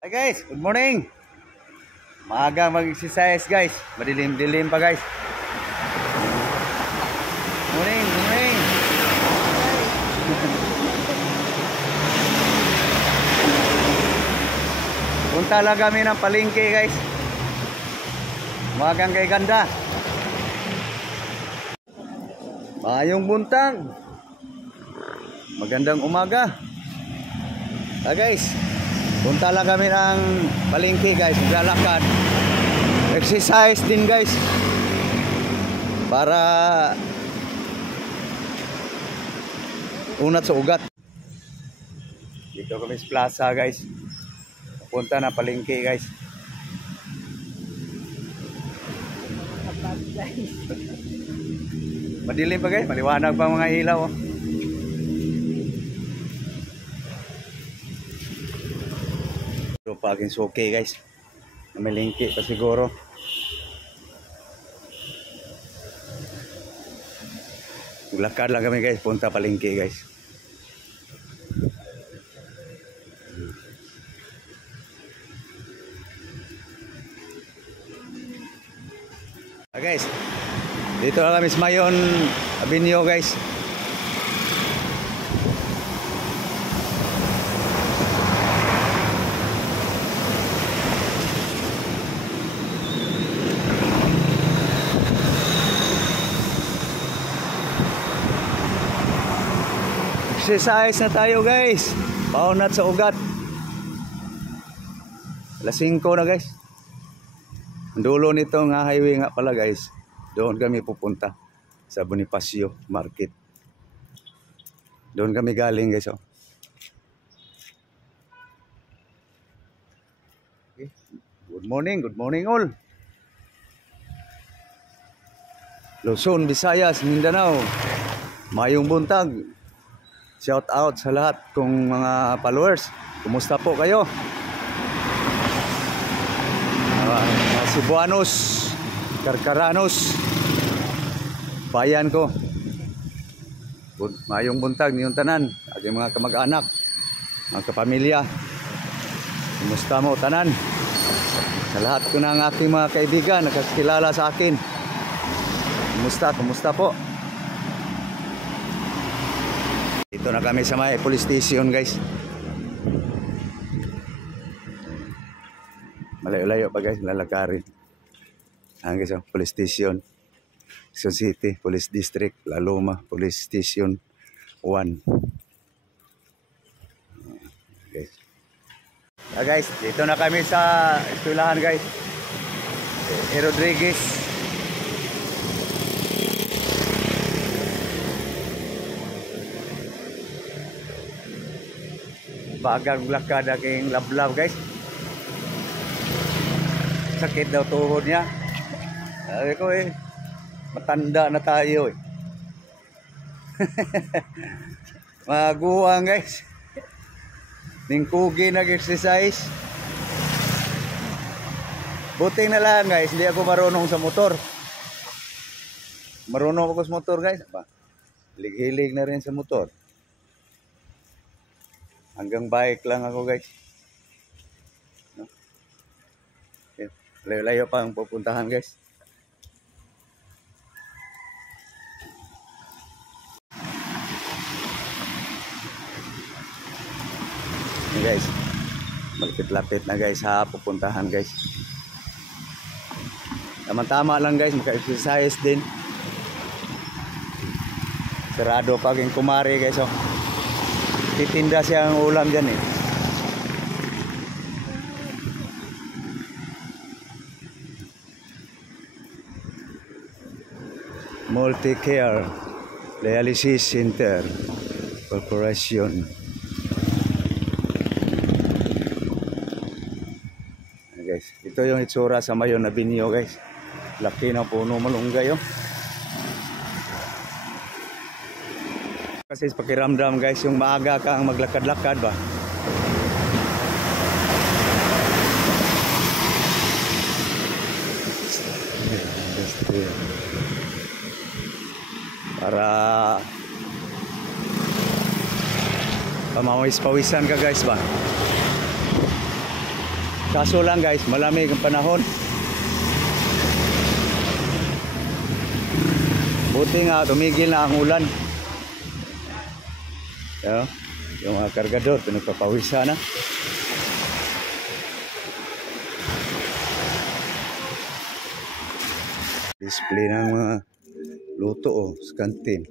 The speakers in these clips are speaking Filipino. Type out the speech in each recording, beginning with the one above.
Hi guys, good morning. Maaga mag-exercise guys. Madilim-dilim pa guys. Morning, morning. Punta lang kami ng palengke guys. Maagang kay ganda. Mayong buntag. Magandang umaga. Guys, punta lang kami ng palengke guys, maglalakad. Exercise din guys. Para unat sa ugat. Dito kami sa plaza guys. Punta na palengke guys. Madilim pa guys, maliwanag pa mga ilaw oh. Paging suki guys, namalingki pa siguro. Maglakad lang kami guys, punta palengke guys. Guys, dito lang kami sa Mayon Avenue guys. Exercise na tayo guys. Paunat sa ugat. Alas 5 na guys. Ang dulo nitong highway nga pala guys. Doon kami pupunta sa Bonifacio Market. Doon kami galing guys oh. Okay. Good morning all. Luzon, Visayas, Mindanao. Mayong buntag. Shout out sa lahat kong mga followers. Kumusta po kayo? Cebuanos, Carcaranos, bayan ko. Mayong buntag niyong tanan, aking mga kamag-anak, mga kapamilya. Kumusta mo tanan? Sa lahat ko ng aking mga kaibigan nakakilala sa akin. Kumusta po? Ito na kami sa may police station guys. Malayo-layo pa guys, lalakarin. Ayan guys, police station. Quezon City, Police District, La Loma, Police Station 1. Guys. Guys, dito na kami sa eskwelahan guys. Rodriguez. Bagang lakad aking lablab guys. Sakit daw tuhod niya. Sabi ko matanda na tayo Maguwang guys. Ningkugi nag-exercise. Buti na lang guys, hindi ako marunong sa motor. Marunong ako sa motor guys. Hilig-hilig na rin sa motor. Hanggang bike lang ako guys. Layo-layo pa ang pupuntahan guys. Guys, malapit-lapit na guys sa pupuntahan guys. Tama-tama lang guys, maka-exercise din. Sarado pa yung kumari guys oh. Titinda siya ang ulam dyan eh. Multi-Care Dialysis Center Corporation. Guys, ito yung itsura sa Mayon Avenue guys. Laki na puno malunggay oh. Kasi pakiramdam guys, yung maaga kang maglakad-lakad ba. Para pamawis-pawisan ka guys ba. Kaso lang guys, malamig ang panahon. Buti nga, tumigil na ang ulan. Yo, yung mga kargador, pinagpapawisa na. Display ng mga luto sa kantin.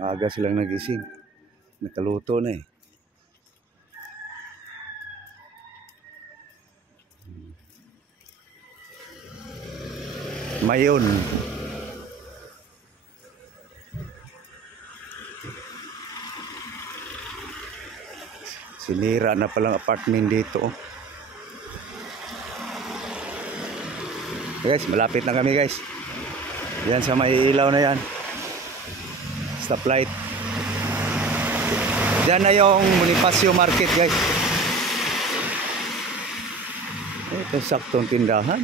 Maaga silang nagising. Nakaluto na eh. Mayon. Sinira na palang apartment dito. Guys, malapit na kami guys. Yan sa may ilaw na yan. Stoplight. Diyan na yung Bonifacio Market guys. Ito saktong tindahan.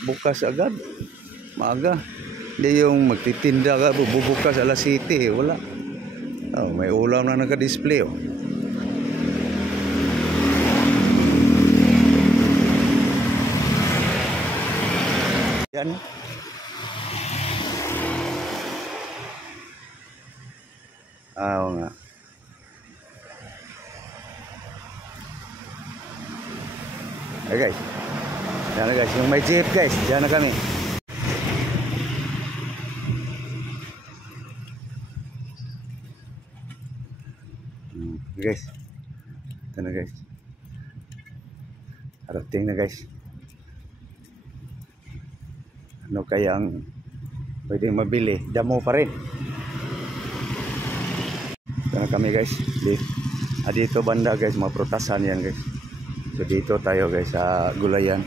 Bukas agad. Maaga. Hindi yung magtitinda ka, bubukas alas 7. Wala. Oh, may ulam na naka-display oh. Yan. Oo nga. Ay guys. Yan na guys. Yung may jeep guys. Diyan na kami. Guys. Ito na guys. Arating na guys. Ano kayang pwedeng mabili? Damo pa rin. Ito na kami guys. Dito banda guys, mga prutasan yan guys. So dito tayo guys sa gulayan.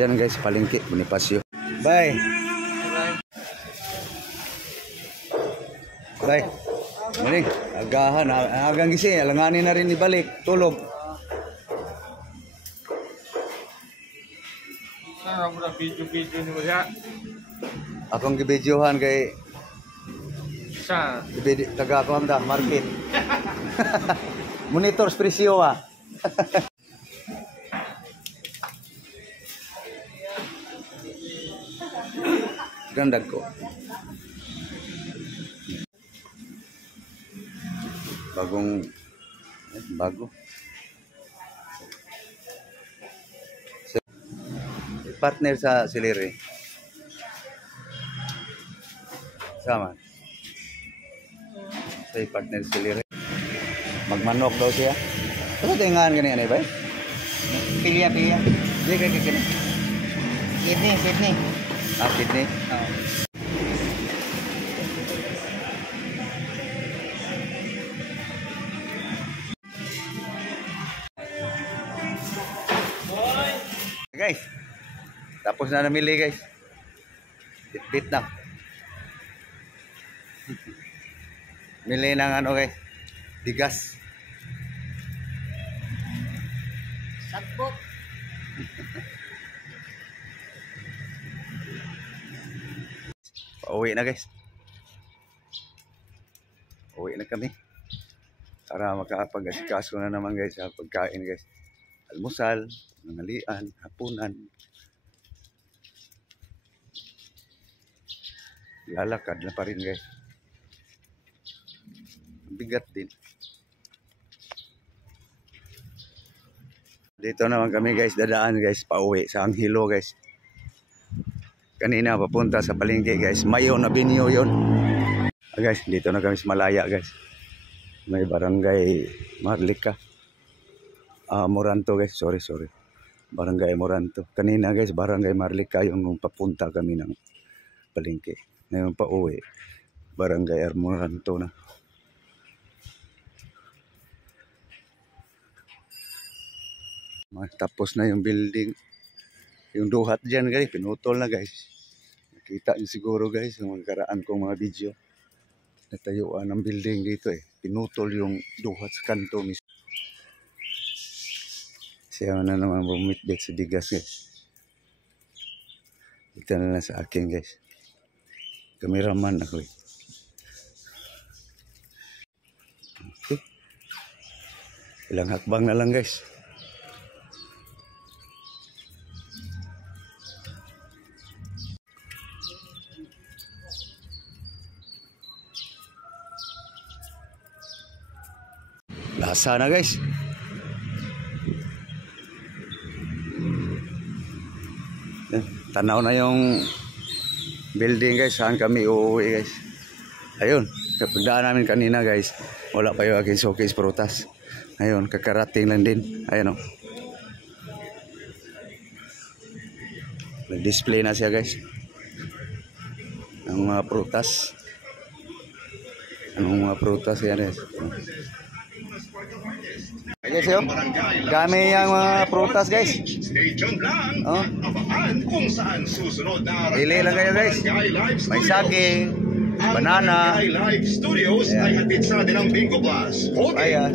Yan guys, palengke Bonifacio. Bye. Bye. Morning. Agahan, agang gising, alanganin na rin ibalik, tulog. Ako na video-video ni Wala. Akong gibidyohan kay Sa taga ko hamda market. Monitor presyo ah. Gandag ko. Bago. Partner sa Siliri. Sama. Say partner sa Siliri. Magmanok daw siya. Ano tingahan ganyan eh ba? Pilya. Di kay kini. Kidney. Ah, kidney. Oh. Guys. Tapos na namili guys. Bit na. Mili ng ano guys. Bigas. Sagbot. Pauwi na guys. Uwi na kami. Para makapag-asikaso na naman guys sa pagkain guys. Almusal, nangalian, hapunan. Lalakad na pa rin guys. Bigat din. Dito naman kami guys, dadaan guys, pauwi sa Anghelo guys. Kanina papunta sa palengke guys, Mayo na Binyo yun. Guys, dito na kami sa Malaya guys. May barangay Marlica. Moranto guys, sorry. Barangay Moranto. Kanina guys, barangay Marlica yung nung papunta kami ng palengke. Ngayon pa uwi, barangay Moranto na. Tapos na yung building. Yung duhat dyan guys, pinutol na guys. Nakita nyo siguro guys, yung magkaraan kong mga video. Natayuan ng building dito eh. Pinutol yung duhat sa kanto mismo. Siya na naman bumitbit sa bigas guys. Ito na lang sa akin guys. Kameraman ako eh. Ilang hakbang na lang guys. Lasa na guys. Tanaw na yung building guys. Saan kami uuwi guys. Ayun. Pagdaan namin kanina guys. Wala pa yung aking showcase prutas. Ayun. Kakarating lang din. Ayun o. Nag-display na siya guys. Ang mga prutas. Anong mga prutas yan guys. Guys, yun. Kami yung mga prutas guys. Oh. Pili lang kayo guys. May saging, banana. Ayan. Ayan.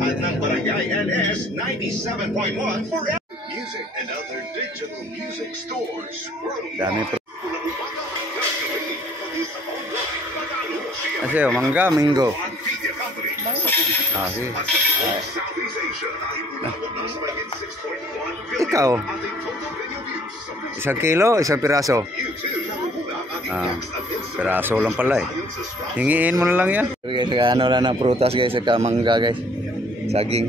Dami prutas. Kasi mangga, mango. Ah, sige. Ikaw, 1 kilo, 1 piraso. Ah, piraso lang pala eh. Hingiin mo na lang yan. Guys, ano lang ng prutas guys, saka mangga guys. Saging.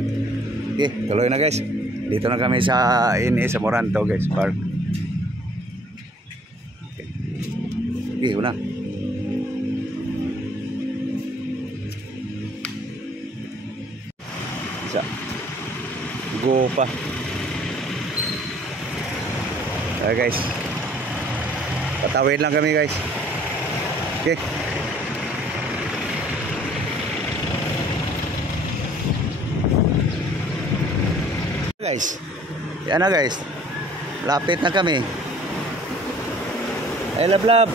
Okay, tuloy na guys. Dito na kami sa sa Moranto guys, park. Okay, una. Isa. Go pa. Okay guys. Patawid lang kami guys. Okay. Guys. Yan na guys. Lapit na kami. Ay love.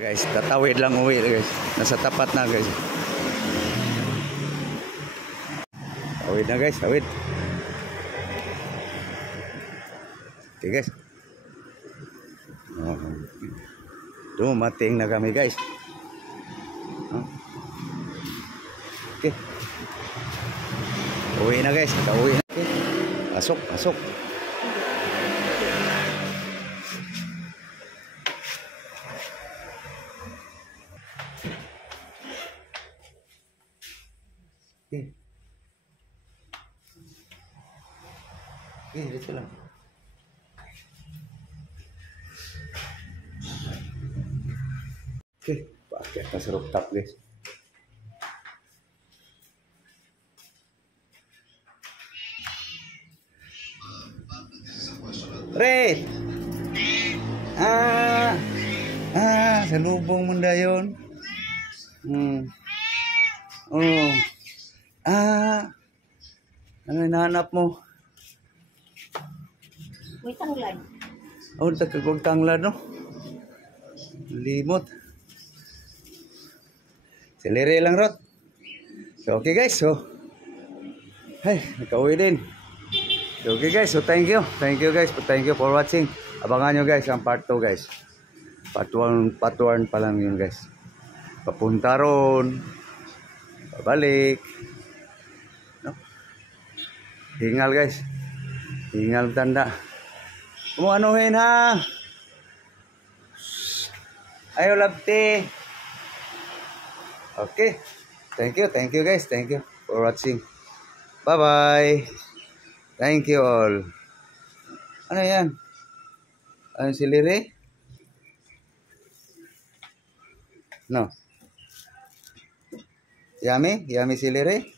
Guys, tatawid lang uwi guys. Nasa tapat na guys. Tawid na guys, tawid. Okay guys. Dumating na kami guys. Okay. Uwi na guys, uwi na. Okay. Pasok, pasok. Okay. Okay, dito lang. Okay, pakai atas rooftop guys. Red. Salubong mo na yun. Oh. Ano hinahanap mo? May tanglad. Oh, takagwag tanglad no? Limot. Selere lang rot. So, okay guys, so. Ay, nakauwi din. So, okay guys, so thank you. Thank you guys. Thank you for watching. Abangan nyo guys ang part 2 guys. Part 1 pa lang yun guys. Papunta ron. Pabalik. No? Hingal guys. Hingal tanda. Kumuanuhin ha. Ayaw labte. Okay. Thank you guys. Thank you for watching. Bye-bye. Thank you all. Ano yan? Ano si Lire? No. Yummy? Yummy si Lire?